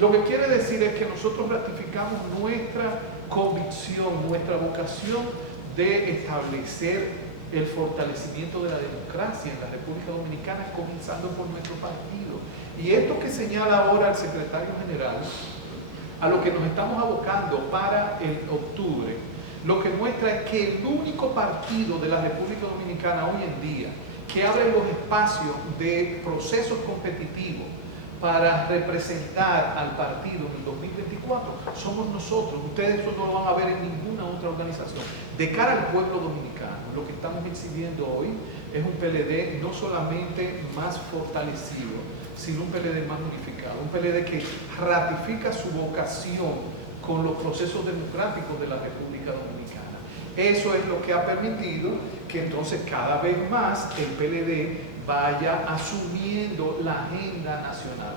Lo que quiere decir es que nosotros ratificamos nuestra convicción, nuestra vocación de establecer el fortalecimiento de la democracia en la República Dominicana, comenzando por nuestro partido. Y esto que señala ahora el secretario general, a lo que nos estamos abocando para el octubre, lo que muestra es que el único partido de la República Dominicana hoy en día que abre los espacios de procesos competitivos para representar al partido en el 2024 somos nosotros. Ustedes eso no lo van a ver en ninguna otra organización. De cara al pueblo dominicano, lo que estamos exhibiendo hoy es un PLD no solamente más fortalecido, sino un PLD más unificado, un PLD que ratifica su vocación con los procesos democráticos de la República Dominicana. Eso es lo que ha permitido que entonces cada vez más el PLD vaya asumiendo la agenda nacional,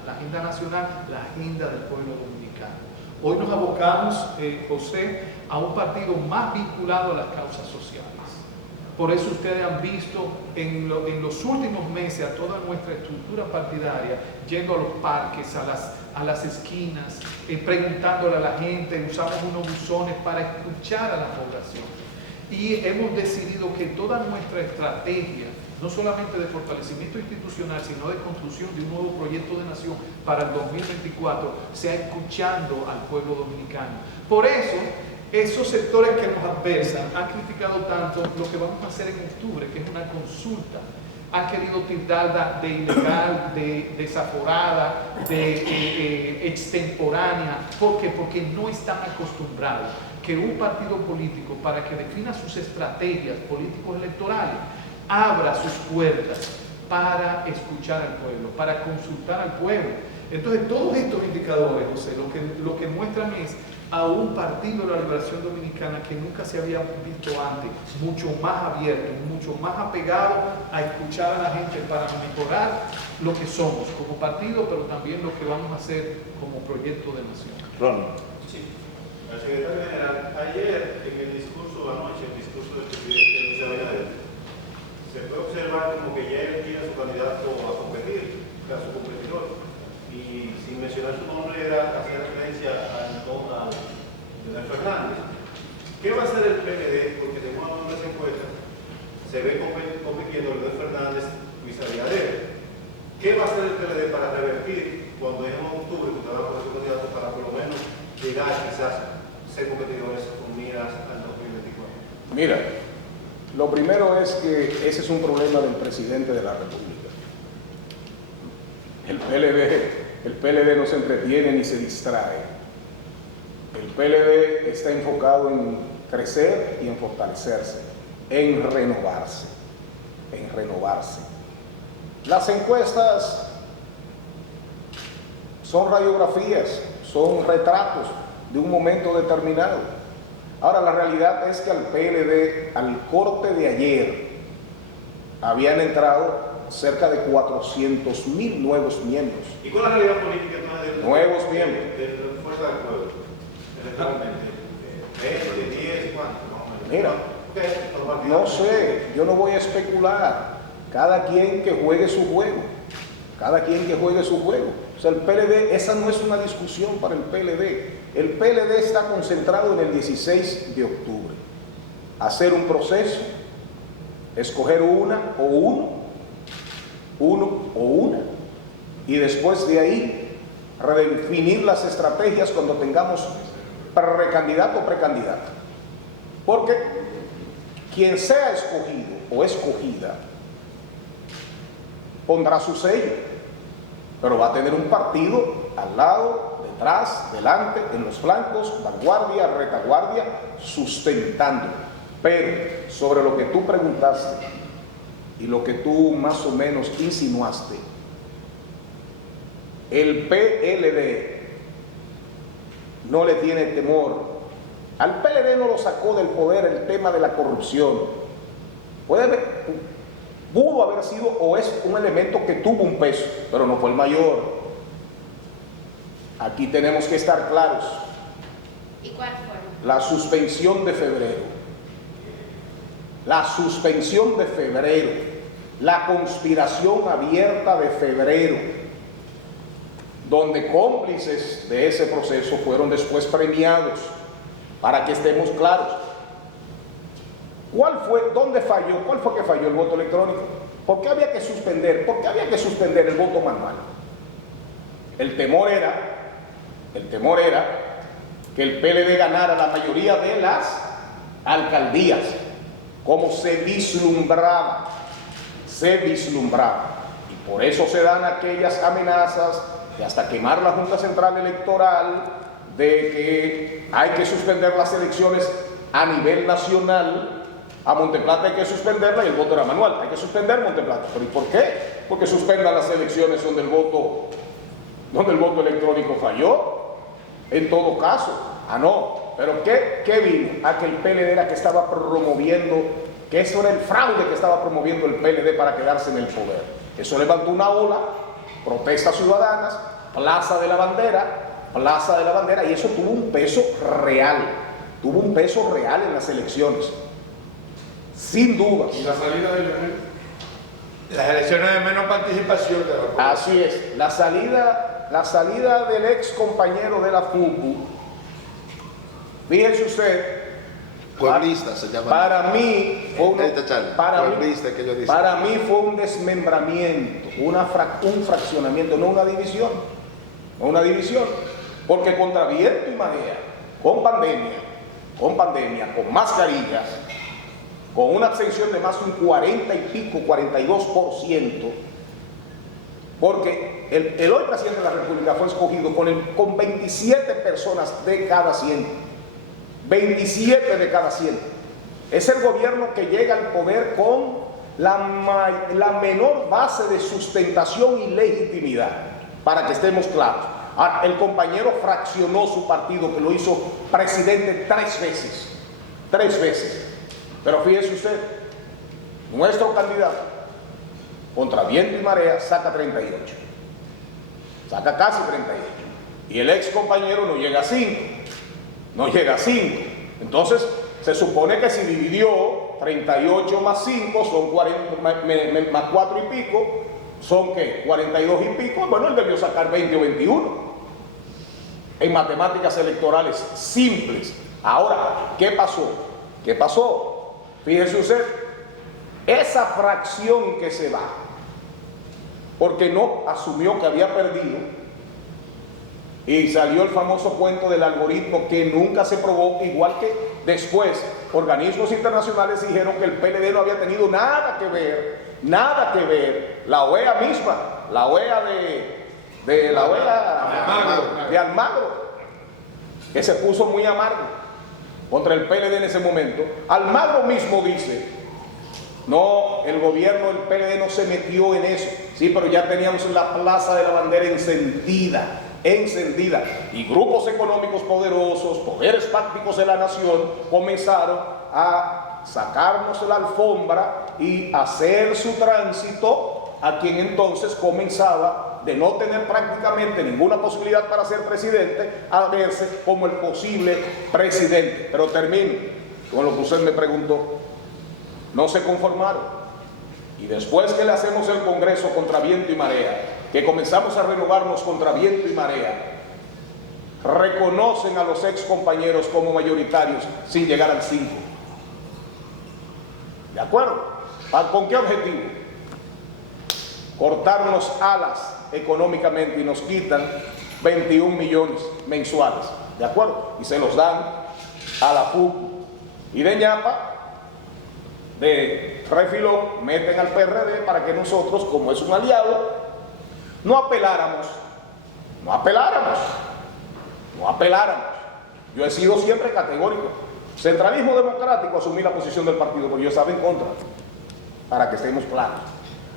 la agenda del pueblo dominicano. Hoy nos abocamos, José, a un partido más vinculado a las causas sociales. Por eso ustedes han visto en los últimos meses a toda nuestra estructura partidaria yendo a los parques, a las esquinas, preguntándole a la gente, usamos unos buzones para escuchar a la población. Y hemos decidido que toda nuestra estrategia, no solamente de fortalecimiento institucional, sino de construcción de un nuevo proyecto de nación para el 2024, sea escuchando al pueblo dominicano. Por eso, esos sectores que nos adversan han criticado tanto lo que vamos a hacer en octubre, que es una consulta. Han querido tildarla de ilegal, de desaforada, de extemporánea. ¿Por qué? Porque no están acostumbrados que un partido político, para que defina sus estrategias políticos electorales, abra sus puertas para escuchar al pueblo, para consultar al pueblo. Entonces, todos estos indicadores, José, lo que muestran es a un partido de la Liberación Dominicana que nunca se había visto antes, mucho más abierto, mucho más apegado a escuchar a la gente para mejorar lo que somos como partido, pero también lo que vamos a hacer como proyecto de nación. Ron. Sí. El secretario general, ayer en el discurso, anoche, el discurso del presidente Luis Abinader, se puede observar como que ya él tiene a su candidato a competir, a su competidor. Y sin mencionar su nombre, hacía referencia a Leonel Fernández. ¿Qué va a hacer el PLD? Porque de una de las encuestas se ve compitiendo Leonel Fernández, Luis Abinader. ¿Qué va a hacer el PLD para revertir cuando en octubre usted va a poner su candidato para por lo menos llegar quizás ser competidores con miras al 2024? Mira, lo primero es que ese es un problema del presidente de la República. El PLD no se entretiene ni se distrae. El PLD está enfocado en crecer y en fortalecerse, en renovarse, Las encuestas son radiografías, son retratos de un momento determinado. Ahora, la realidad es que al PLD, al corte de ayer, habían entrado cerca de 400,000 nuevos miembros. ¿Y cuál es la realidad política entonces Nuevos miembros. de la Fuerza del Pueblo? Electoralmente. 20, 10, ¿cuánto? Mira, no sé, yo no voy a especular. Cada quien que juegue su juego. O sea, el PLD, esa no es una discusión para el PLD. El PLD está concentrado en el 16 de octubre. Hacer un proceso, escoger uno o una, y después de ahí redefinir las estrategias cuando tengamos precandidato o precandidata. Porque quien sea escogido o escogida pondrá su sello, pero va a tener un partido al lado, detrás, delante, en los flancos, vanguardia, retaguardia, sustentando. Pero sobre lo que tú preguntaste y lo que tú más o menos insinuaste, el PLD no le tiene temor. Al PLD no lo sacó del poder el tema de la corrupción. Pudo haber sido o es un elemento que tuvo un peso, pero no fue el mayor. Aquí tenemos que estar claros. ¿Y cuál fue? La suspensión de febrero. La conspiración abierta de febrero. donde cómplices de ese proceso fueron después premiados, para que estemos claros. ¿Dónde falló? ¿Cuál fue que falló el voto electrónico? ¿Por qué había que suspender? ¿Por qué había que suspender el voto manual? El temor era que el PLD ganara la mayoría de las alcaldías, como se vislumbraba. Y por eso se dan aquellas amenazas de hasta quemar la Junta Central Electoral, de que hay que suspender las elecciones a nivel nacional. A Monteplata hay que suspenderla y el voto era manual. Hay que suspender Monteplata. ¿Pero y por qué? Porque suspendan las elecciones donde el voto electrónico falló. En todo caso, no. Pero ¿qué vino? A que el PLD era que estaba promoviendo, que eso era el fraude que estaba promoviendo el PLD para quedarse en el poder. Eso levantó una ola, protestas ciudadanas, Plaza de la Bandera, y eso tuvo un peso real en las elecciones. Sin duda. ¿Y la salida de Leonel? Las elecciones de menos participación de la población. Así es. La salida del ex compañero de la FUPU, fíjense usted, pueblista se llama. para mí fue un desmembramiento, un fraccionamiento, no una división, porque contra viento y marea, con pandemia, con mascarillas, con una abstención de más de un 40 y pico, 42%, porque el hoy presidente de la República fue escogido con 27 personas de cada 100. 27 de cada 100. Es el gobierno que llega al poder con la menor base de sustentación y legitimidad, para que estemos claros. Ahora, el compañero fraccionó su partido, que lo hizo presidente 3 veces. Pero fíjese usted, nuestro candidato, contra viento y marea, saca 38. Saca casi 38. Y el ex compañero no llega a 5. Entonces, se supone que si dividió 38 más 5, son 40, más 4 y pico, son ¿qué? 42 y pico. Bueno, él debió sacar 20 o 21. En matemáticas electorales simples. Ahora, ¿qué pasó? Fíjese usted, esa fracción que se va, porque no asumió que había perdido, y salió el famoso cuento del algoritmo que nunca se probó, igual que después organismos internacionales dijeron que el PLD no había tenido nada que ver, la OEA misma, la OEA de Almagro, que se puso muy amargo contra el PLD en ese momento. Almagro mismo dice, no, el gobierno del PLD no se metió en eso. Sí, pero ya teníamos la Plaza de la Bandera encendida, y grupos económicos poderosos, poderes fácticos de la nación, comenzaron a sacarnos la alfombra y hacer su tránsito a quien entonces comenzaba, de no tener prácticamente ninguna posibilidad para ser presidente, a verse como el posible presidente. Pero termino con lo que usted me preguntó. No se conformaron, y después que le hacemos el Congreso contra viento y marea, que comenzamos a renovarnos contra viento y marea, reconocen a los ex compañeros como mayoritarios sin llegar al 5. ¿De acuerdo? ¿Con qué objetivo? Cortarnos alas económicamente, y nos quitan 21 millones mensuales. ¿De acuerdo? Y se los dan a la FUP y de ñapa, de refilón, meten al PRD para que nosotros, como es un aliado, no apeláramos. Yo he sido siempre categórico. Centralismo democrático, asumí la posición del partido, pero yo estaba en contra, para que estemos claros.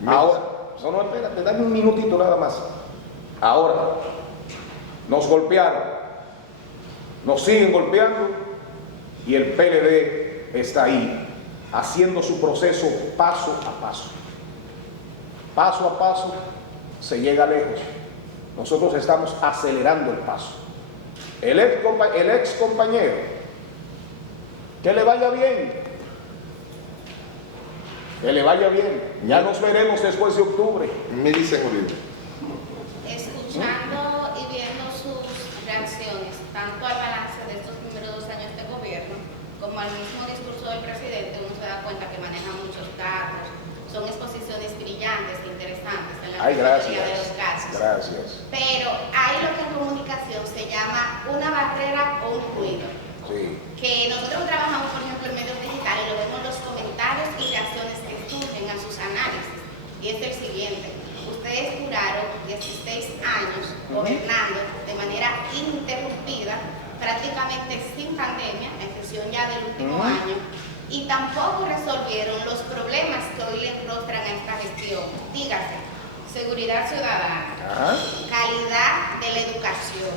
Ahora, no, espérate, dame un minutito nada más. Ahora, nos golpearon, nos siguen golpeando, y el PLD está ahí, haciendo su proceso paso a paso. Paso a paso se llega lejos. Nosotros estamos acelerando el paso. El ex compañero, que le vaya bien. Ya nos veremos después de octubre. Me dicen Uribe. Escuchando reacciones tanto al balance de estos primeros 2 años de gobierno como al mismo discurso del presidente, uno se da cuenta que maneja muchos datos, son exposiciones brillantes e interesantes en la mayoría de los casos. Gracias. Pero hay lo que en comunicación se llama una barrera o un ruido. Sí. Que nosotros trabajamos, por ejemplo, en medios digitales y lo vemos en los comentarios y reacciones que surgen a sus análisis. Y es el siguiente: ustedes duraron 16 años gobernando de manera ininterrumpida, prácticamente sin pandemia, a excepción ya del último año, y tampoco resolvieron los problemas que hoy le prostran a esta gestión. Dígase, seguridad ciudadana, calidad de la educación,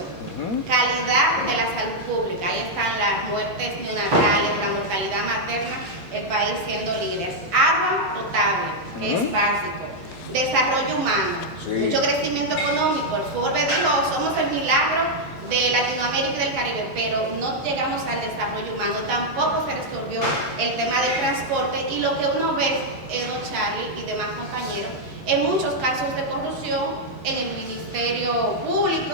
calidad de la salud pública. Ahí están las muertes neonatales, la mortalidad materna, el país siendo líder. Agua potable, que es básico. Desarrollo humano, mucho crecimiento económico. El Forbes dijo, somos el milagro de Latinoamérica y del Caribe, pero no llegamos al desarrollo humano. Tampoco se resolvió el tema del transporte, y lo que uno ve, Edo, Charlie y demás compañeros, en muchos casos de corrupción en el Ministerio Público,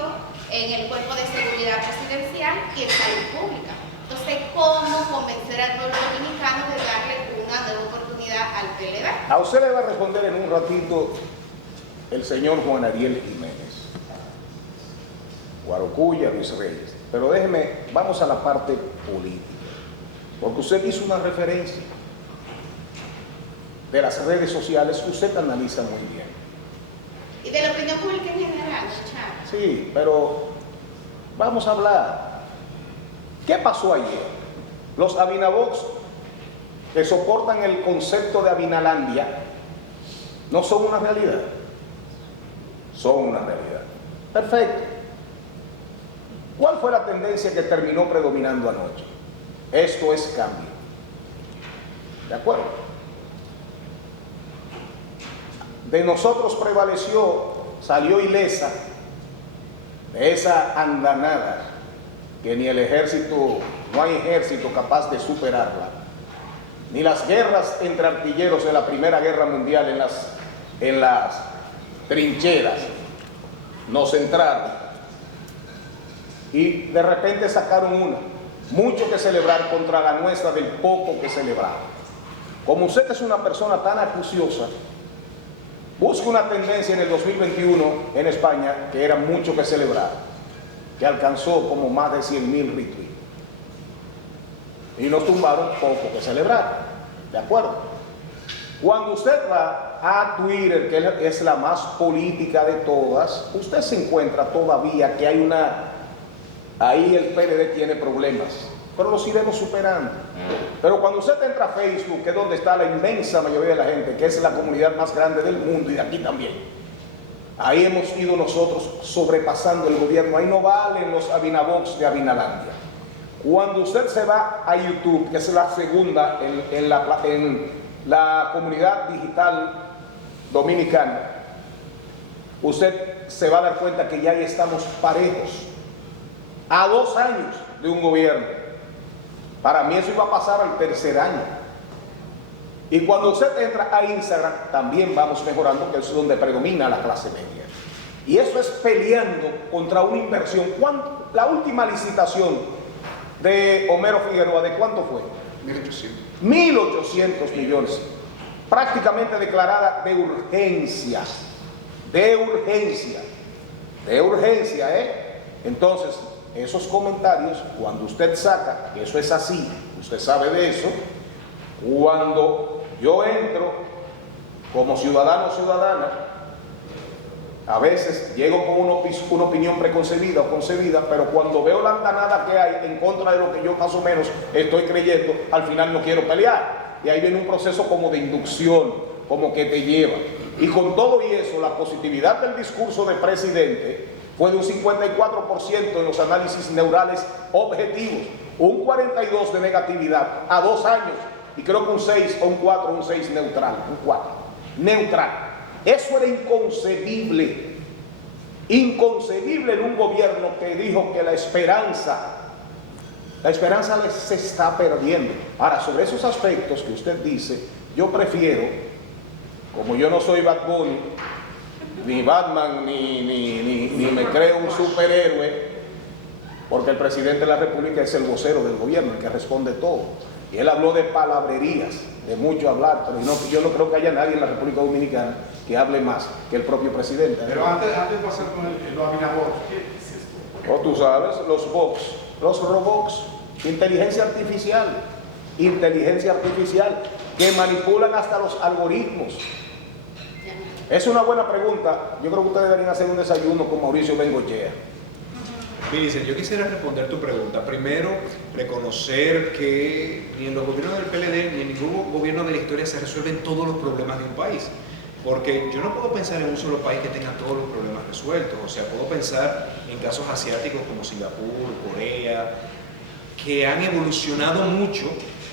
en el Cuerpo de Seguridad Presidencial y en Salud Pública. Entonces, ¿cómo convencer al pueblo dominicano de darle una nueva oportunidad al PLD? A usted le va a responder en un ratito el señor Juan Ariel Jiménez, Guarocuya, Luis Reyes. Pero déjeme, vamos a la parte política, porque usted hizo una referencia de las redes sociales que usted analiza muy bien. Y de la opinión pública en general, Charles. Sí, pero vamos a hablar. ¿Qué pasó ayer? Los Abinabox, que soportan el concepto de Abinalandia, no son una realidad. Son una realidad. Perfecto. ¿Cuál fue la tendencia que terminó predominando anoche? Esto es cambio. ¿De acuerdo? De nosotros prevaleció, salió ilesa de esa andanada que ni el ejército, no hay ejército capaz de superarla, ni las guerras entre artilleros de la Primera Guerra Mundial en las trincheras nos entraron, y de repente sacaron una, mucho que celebrar contra la nuestra del poco que celebraron. Como usted es una persona tan acuciosa, busca una tendencia en el 2021 en España que era mucho que celebrar, que alcanzó como más de 100,000 retweets. Y nos tumbaron poco que celebrar. ¿De acuerdo? Cuando usted va a Twitter, que es la más política de todas, usted se encuentra todavía que hay ahí el PLD tiene problemas, pero los iremos superando. Pero cuando usted entra a Facebook, que es donde está la inmensa mayoría de la gente, que es la comunidad más grande del mundo y de aquí también, ahí hemos ido nosotros sobrepasando el gobierno. Ahí no valen los Abinabox de Abinalandia. Cuando usted se va a YouTube, que es la segunda en la comunidad digital dominicana, usted se va a dar cuenta que ya ahí estamos parejos. A 2 años de un gobierno. Para mí eso iba a pasar al 3er año. Y cuando usted entra a Instagram, también vamos mejorando, que es donde predomina la clase media. Y eso es peleando contra una inversión. La última licitación de Homero Figueroa, ¿de cuánto fue? 1.800. 1.800 millones. Prácticamente declarada de urgencia. De urgencia. De urgencia, Entonces, esos comentarios, cuando usted saca, que eso es así, usted sabe de eso, cuando yo entro como ciudadano o ciudadana, a veces llego con una opinión preconcebida o concebida, pero cuando veo la andanada que hay en contra de lo que yo más o menos estoy creyendo, al final no quiero pelear. Y ahí viene un proceso como de inducción, como que te lleva. Y con todo y eso, la positividad del discurso del presidente fue de un 54% en los análisis neurales objetivos, un 42% de negatividad a 2 años, y creo que un 6 o un 4, un 6 neutral, un 4, neutral. Eso era inconcebible, inconcebible en un gobierno que dijo que la esperanza se está perdiendo. Ahora, sobre esos aspectos que usted dice, yo prefiero, como yo no soy Bad Bunny, ni Batman, ni me creo un superhéroe, porque el presidente de la República es el vocero del gobierno, el que responde todo. Y él habló de palabrerías, de mucho hablar, pero yo no creo que haya nadie en la República Dominicana que hable más que el propio presidente. Pero antes de pasar con los Abinabor, ¿qué es esto? O tú sabes, los bots, los robots, inteligencia artificial, que manipulan hasta los algoritmos. Es una buena pregunta. Yo creo que ustedes deberían hacer un desayuno con Mauricio Bengochea. Milicen, yo quisiera responder tu pregunta. Primero, reconocer que ni en los gobiernos del PLD ni en ningún gobierno de la historia se resuelven todos los problemas de un país. Porque yo no puedo pensar en un solo país que tenga todos los problemas resueltos. O sea, puedo pensar en casos asiáticos como Singapur, Corea, que han evolucionado mucho,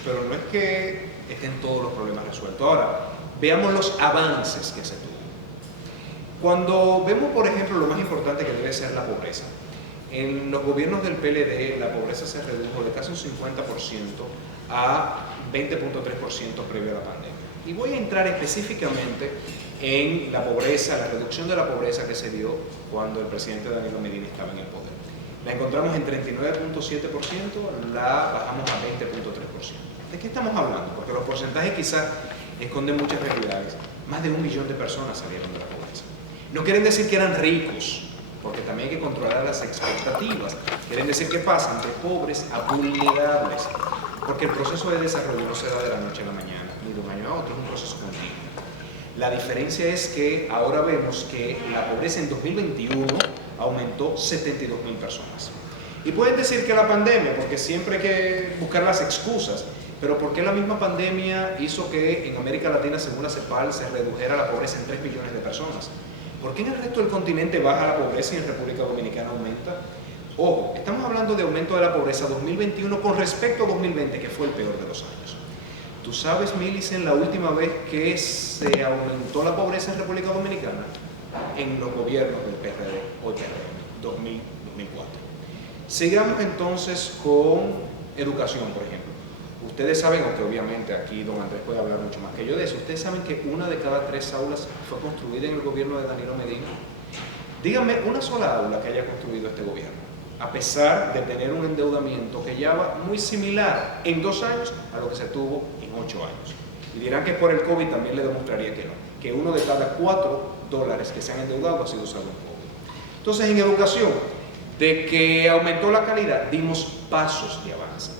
pero no es que estén todos los problemas resueltos. Ahora, veamos los avances que se tuvo. Cuando vemos, por ejemplo, lo más importante que debe ser la pobreza. En los gobiernos del PLD la pobreza se redujo de casi un 50% a 20.3% previo a la pandemia. Y voy a entrar específicamente en la pobreza, la reducción de la pobreza que se dio cuando el presidente Danilo Medina estaba en el poder. La encontramos en 39.7%, la bajamos a 20.3%. ¿De qué estamos hablando? Porque los porcentajes quizás esconden muchas realidades. Más de 1 millón de personas salieron de la pobreza. No quieren decir que eran ricos, porque también hay que controlar las expectativas. Quieren decir que pasan de pobres a vulnerables, porque el proceso de desarrollo no se da de la noche a la mañana, ni de un año a otro, es un proceso continuo. La diferencia es que ahora vemos que la pobreza en 2021 aumentó 72.000 personas. Y pueden decir que la pandemia, porque siempre hay que buscar las excusas, pero ¿por qué la misma pandemia hizo que en América Latina, según la CEPAL, se redujera la pobreza en 3 millones de personas? ¿Por qué en el resto del continente baja la pobreza y en República Dominicana aumenta? Ojo, estamos hablando de aumento de la pobreza 2021 con respecto a 2020, que fue el peor de los años. ¿Tú sabes, Milicen, la última vez que se aumentó la pobreza en República Dominicana? En los gobiernos del PRD o PRM, 2004. Sigamos entonces con educación, por ejemplo. Ustedes saben, aunque obviamente aquí don Andrés puede hablar mucho más que yo de eso, ustedes saben que 1 de cada 3 aulas fue construida en el gobierno de Danilo Medina. Díganme una sola aula que haya construido este gobierno, a pesar de tener un endeudamiento que ya va muy similar en 2 años a lo que se tuvo en 8 años. Y dirán que por el COVID también le demostraría que no, que 1 de cada 4 dólares que se han endeudado ha sido usado en COVID. Entonces, en educación, de que aumentó la calidad, dimos pasos de avance.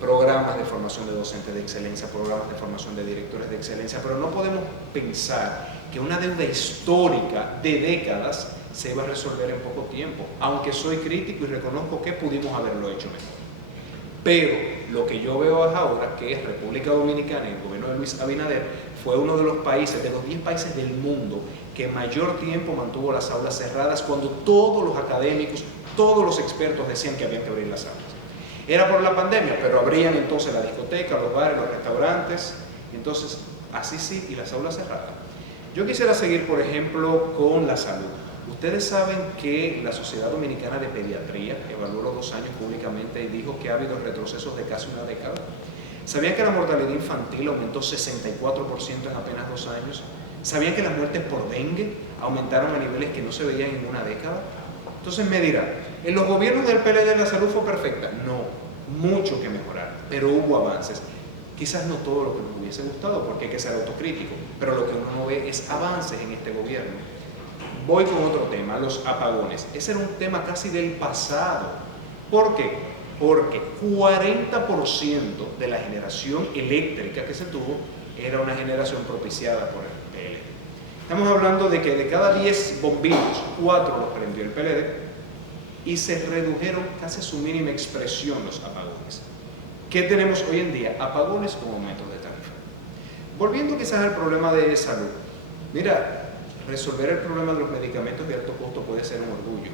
Programas de formación de docentes de excelencia, programas de formación de directores de excelencia, pero no podemos pensar que una deuda histórica de décadas se va a resolver en poco tiempo, aunque soy crítico y reconozco que pudimos haberlo hecho mejor. Pero lo que yo veo ahora, que es República Dominicana y el gobierno de Luis Abinader, fue uno de los países, de los 10 países del mundo, que mayor tiempo mantuvo las aulas cerradas cuando todos los académicos, todos los expertos decían que había que abrir las aulas. Era por la pandemia, pero abrían entonces la discoteca, los bares, los restaurantes, entonces así sí, y las aulas cerradas. Yo quisiera seguir, por ejemplo, con la salud. Ustedes saben que la Sociedad Dominicana de Pediatría evaluó los 2 años públicamente y dijo que ha habido retrocesos de casi una década. ¿Sabían que la mortalidad infantil aumentó 64% en apenas 2 años? ¿Sabían que las muertes por dengue aumentaron a niveles que no se veían en una década? Entonces me dirán, ¿en los gobiernos del PLD la salud fue perfecta? No, mucho que mejorar, pero hubo avances. Quizás no todo lo que nos hubiese gustado, porque hay que ser autocrítico, pero lo que uno no ve es avances en este gobierno. Voy con otro tema, los apagones. Ese era un tema casi del pasado. ¿Por qué? Porque 40% de la generación eléctrica que se tuvo era una generación propiciada por el PLD. Estamos hablando de que de cada 10 bombillos, 4 los prendió el PLD y se redujeron casi a su mínima expresión los apagones. ¿Qué tenemos hoy en día? Apagones con aumentos de tarifa. Volviendo quizás al problema de salud. Mira, resolver el problema de los medicamentos de alto costo puede ser un orgullo.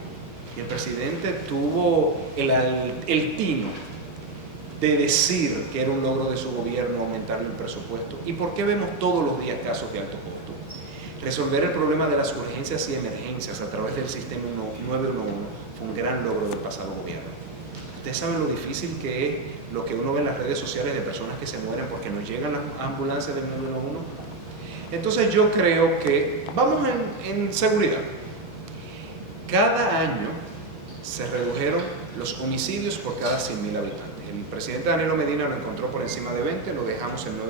Y el presidente tuvo el tino de decir que era un logro de su gobierno aumentar el presupuesto. ¿Y por qué vemos todos los días casos de alto costo? Resolver el problema de las urgencias y emergencias a través del sistema 911 fue un gran logro del pasado gobierno. Ustedes saben lo difícil que es lo que uno ve en las redes sociales de personas que se mueren porque no llegan las ambulancias del 911. Entonces yo creo que vamos en seguridad. Cada año se redujeron los homicidios por cada 100.000 habitantes. El presidente Danilo Medina lo encontró por encima de 20, lo dejamos en 9.2.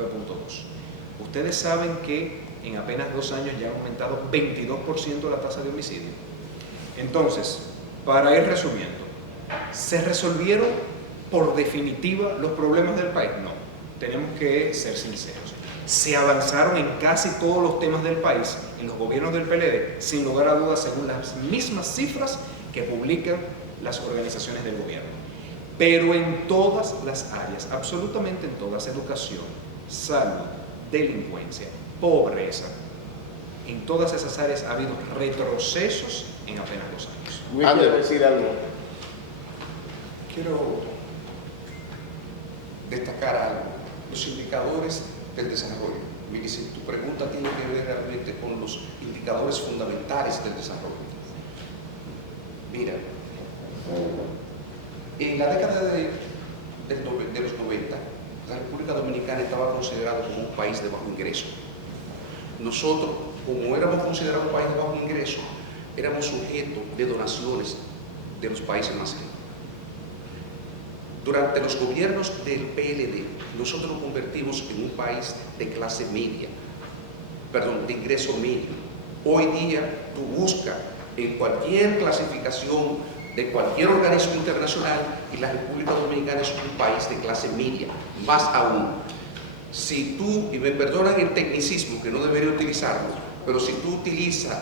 Ustedes saben que en apenas 2 años ya ha aumentado 22% la tasa de homicidio. Entonces, para ir resumiendo, ¿se resolvieron por definitiva los problemas del país? No, tenemos que ser sinceros. Se avanzaron en casi todos los temas del país, en los gobiernos del PLD, sin lugar a dudas, según las mismas cifras que publican las organizaciones del gobierno. Pero en todas las áreas, absolutamente en todas, educación, salud, delincuencia, pobreza, en todas esas áreas ha habido retrocesos en apenas 2 años. Luis quiere decir algo. Quiero destacar algo, los indicadores del desarrollo. Mire, si tu pregunta tiene que ver realmente con los indicadores fundamentales del desarrollo. Mira, en la década de los 90, la República Dominicana estaba considerada como un país de bajo ingreso. Nosotros, como éramos considerados un país de bajo ingreso, éramos sujetos de donaciones de los países más ricos. Durante los gobiernos del PLD, nosotros nos convertimos en un país de clase media, de ingreso medio. Hoy día, tú buscas en cualquier clasificación de cualquier organismo internacional y la República Dominicana es un país de clase media. Más aún, si tú, y me perdonan el tecnicismo que no debería utilizarlo, pero si tú utilizas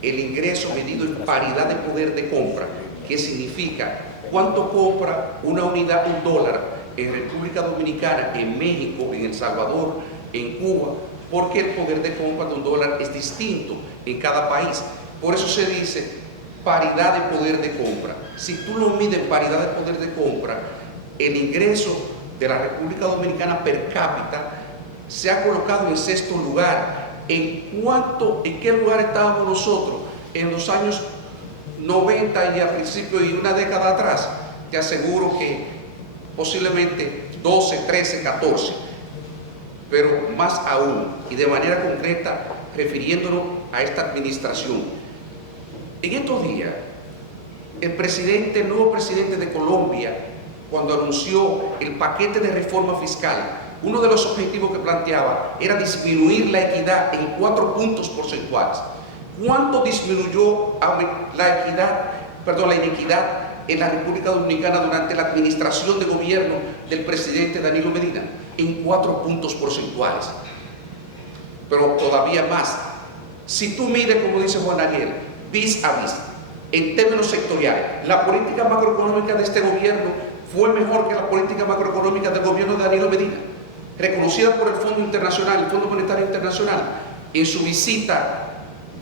el ingreso medido en paridad de poder de compra, que significa cuánto compra una unidad, $1 en República Dominicana, en México, en El Salvador, en Cuba, porque el poder de compra de $1 es distinto en cada país. Por eso se dice paridad de poder de compra. Si tú lo mides en paridad de poder de compra, el ingreso de la República Dominicana per cápita se ha colocado en 6º lugar. ¿En qué lugar estábamos nosotros en los años 90 y al principio y una década atrás? Te aseguro que posiblemente 12, 13, 14. Pero más aún, y de manera concreta, refiriéndonos a esta administración. En estos días, el nuevo presidente de Colombia, cuando anunció el paquete de reforma fiscal, uno de los objetivos que planteaba era disminuir la equidad en 4 puntos porcentuales. ¿Cuánto disminuyó la inequidad en la República Dominicana durante la administración de gobierno del presidente Danilo Medina? En 4 puntos porcentuales. Pero todavía más. Si tú mides, como dice Juan Ariel, vis a vis, en términos sectoriales, la política macroeconómica de este gobierno fue mejor que la política macroeconómica del gobierno de Danilo Medina, reconocida por el Fondo Internacional, el Fondo Monetario Internacional. En su visita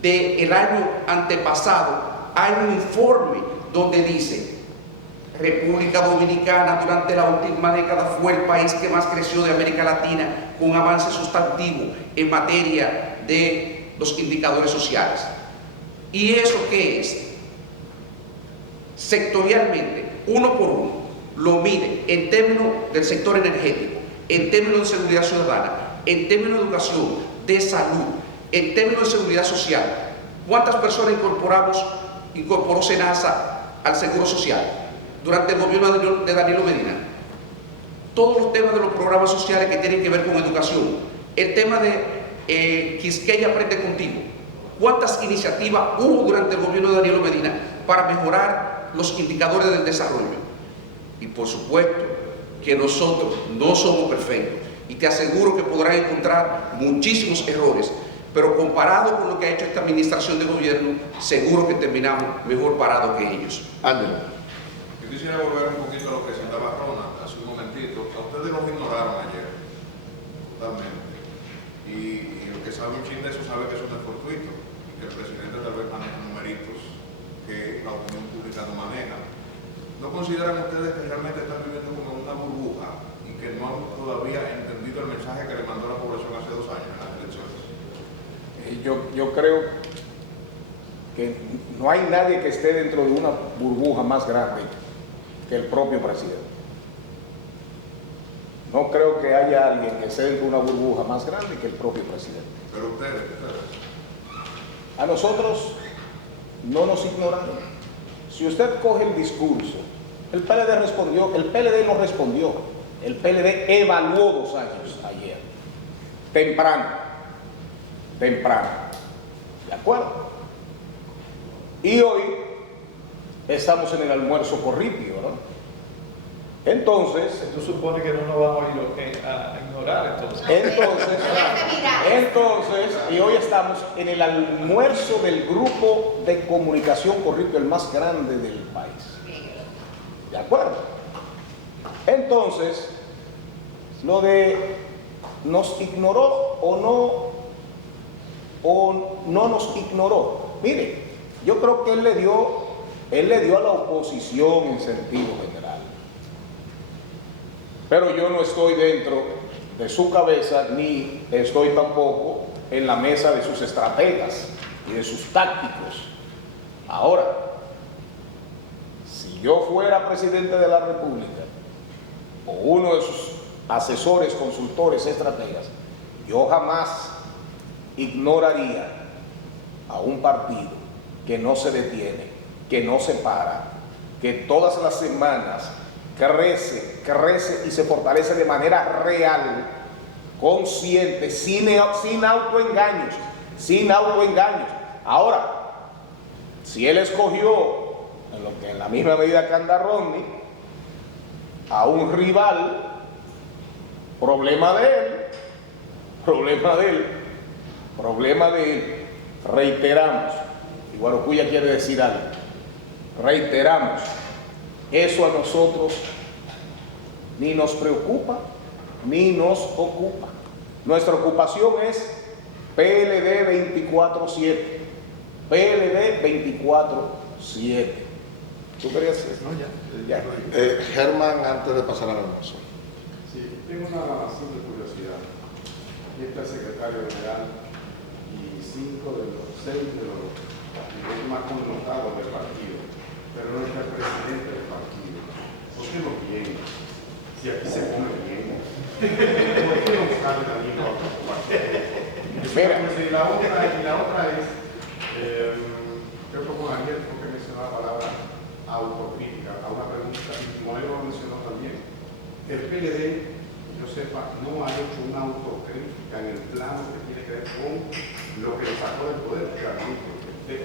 del año antepasado, hay un informe donde dice: República Dominicana durante la última década fue el país que más creció de América Latina, con avance sustantivo en materia de los indicadores sociales. ¿Y eso qué es? Sectorialmente, uno por uno, lo mide en términos del sector energético, en términos de seguridad ciudadana, en términos de educación, de salud, en términos de seguridad social. ¿Cuántas personas incorporó SENASA al Seguro Social durante el gobierno de Danilo Medina? Todos los temas de los programas sociales que tienen que ver con educación, el tema de Quisqueya Aprende Contigo. ¿Cuántas iniciativas hubo durante el gobierno de Danilo Medina para mejorar los indicadores del desarrollo? Y por supuesto que nosotros no somos perfectos y te aseguro que podrás encontrar muchísimos errores, pero comparado con lo que ha hecho esta administración de gobierno, seguro que terminamos mejor parados que ellos. Ándale. Yo quisiera volver un poquito a lo que señalaba Ronald hace un momentito. A ustedes los ignoraron ayer, totalmente. Y lo que sabe un chin de eso sabe que eso no es fortuito, y que el presidente tal vez maneja numeritos que la opinión pública no maneja. ¿No consideran ustedes que realmente están viviendo como una burbuja y que no han todavía entendido el mensaje que le mandó la población hace 2 años en las elecciones? Yo creo que no hay nadie que esté dentro de una burbuja más grande que el propio presidente. No creo que haya alguien que esté dentro de una burbuja más grande que el propio presidente. Pero ustedes. A nosotros no nos ignoraron. Si usted coge el discurso El PLD respondió, el PLD no respondió, el PLD evaluó 2 años ayer, temprano, ¿de acuerdo? Y hoy estamos en el almuerzo corripio, ¿no? Entonces, Esto supone que no nos vamos a ignorar entonces, y hoy estamos en el almuerzo del grupo de comunicación corripio, el más grande del país. ¿De acuerdo? Entonces, lo de nos ignoró o no nos ignoró. Mire, yo creo que él le dio a la oposición en sentido general. Pero yo no estoy dentro de su cabeza, ni estoy tampoco en la mesa de sus estrategas y de sus tácticos. Ahora, si yo fuera presidente de la República o uno de sus asesores, consultores, estrategas, yo jamás ignoraría a un partido que no se detiene, que no se para, que todas las semanas crece y se fortalece de manera real, consciente, sin autoengaños, Ahora, si él escogió, en la misma medida que anda Rodney, a un rival, problema de él, reiteramos, y Guarocuya quiere decir algo, reiteramos, eso a nosotros ni nos preocupa, ni nos ocupa. Nuestra ocupación es PLD 24/7. PLD 24/7. ¿Tú querías decir? No, ya. Germán, antes de pasar al almuerzo. Sí, tengo una simple curiosidad. Aquí está el secretario general y 6 de los más connotados del partido, pero no está el presidente del partido. ¿Por qué no viene? Si aquí se come bien. ¿Por qué no buscarle también a otro partido? Y la otra es, creo que con Ángel porque mencionó la palabra autocrítica, a una pregunta, y Moreno lo mencionó también. El PLD, yo sepa, no ha hecho una autocrítica en el plano que tiene que ver con lo que le sacó del poder,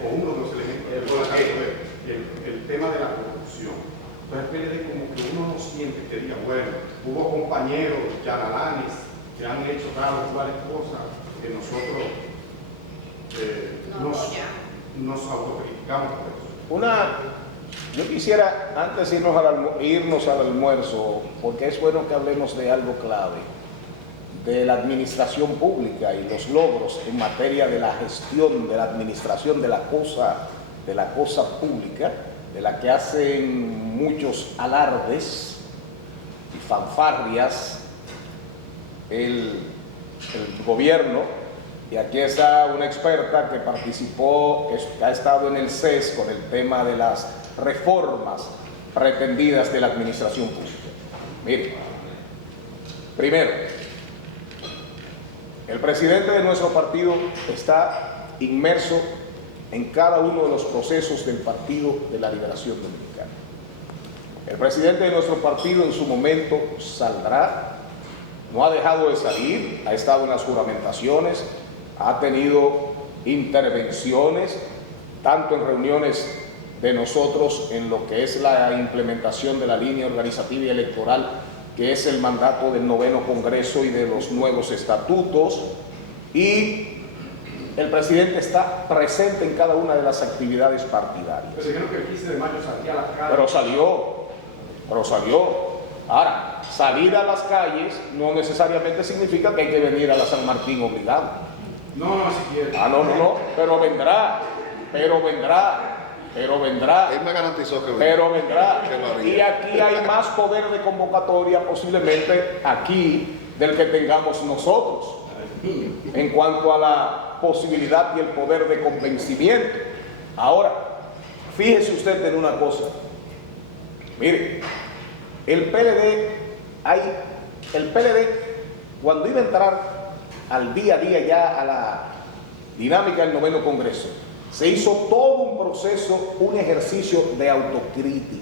o uno de los elementos del poder, el tema de la corrupción. Entonces el PLD como que uno no siente que diga, bueno, hubo compañeros, yanalanes, que han hecho varias cosas que nosotros nos autocriticamos por eso. Yo quisiera, antes de irnos al almuerzo, porque es bueno que hablemos de algo clave, de la administración pública y los logros en materia de la gestión, de la administración de la cosa pública, de la que hacen muchos alardes y fanfarrias el gobierno. Y aquí está una experta que participó, que ha estado en el CES con el tema de las reformas pretendidas de la administración pública. Mire, primero, el presidente de nuestro partido está inmerso en cada uno de los procesos del Partido de la Liberación Dominicana. El presidente de nuestro partido en su momento saldrá, no ha dejado de salir, ha estado en las juramentaciones, ha tenido intervenciones, tanto en reuniones de nosotros en lo que es la implementación de la línea organizativa y electoral, que es el mandato del 9º Congreso y de los nuevos estatutos, y el presidente está presente en cada una de las actividades partidarias. Pero dijeron que el 15 de mayo salía a las calles. Pero salió. Ahora, salir a las calles no necesariamente significa que hay que venir a la San Martín obligado. No, si quiere. No, pero vendrá. Él me garantizó que vendrá. Que lo haría. Y aquí hay más poder de convocatoria posiblemente aquí del que tengamos nosotros en cuanto a la posibilidad y el poder de convencimiento. Ahora, fíjese usted en una cosa. Mire, el PLD cuando iba a entrar al día a día ya a la dinámica del 9º Congreso, se hizo todo un proceso, un ejercicio de autocrítica.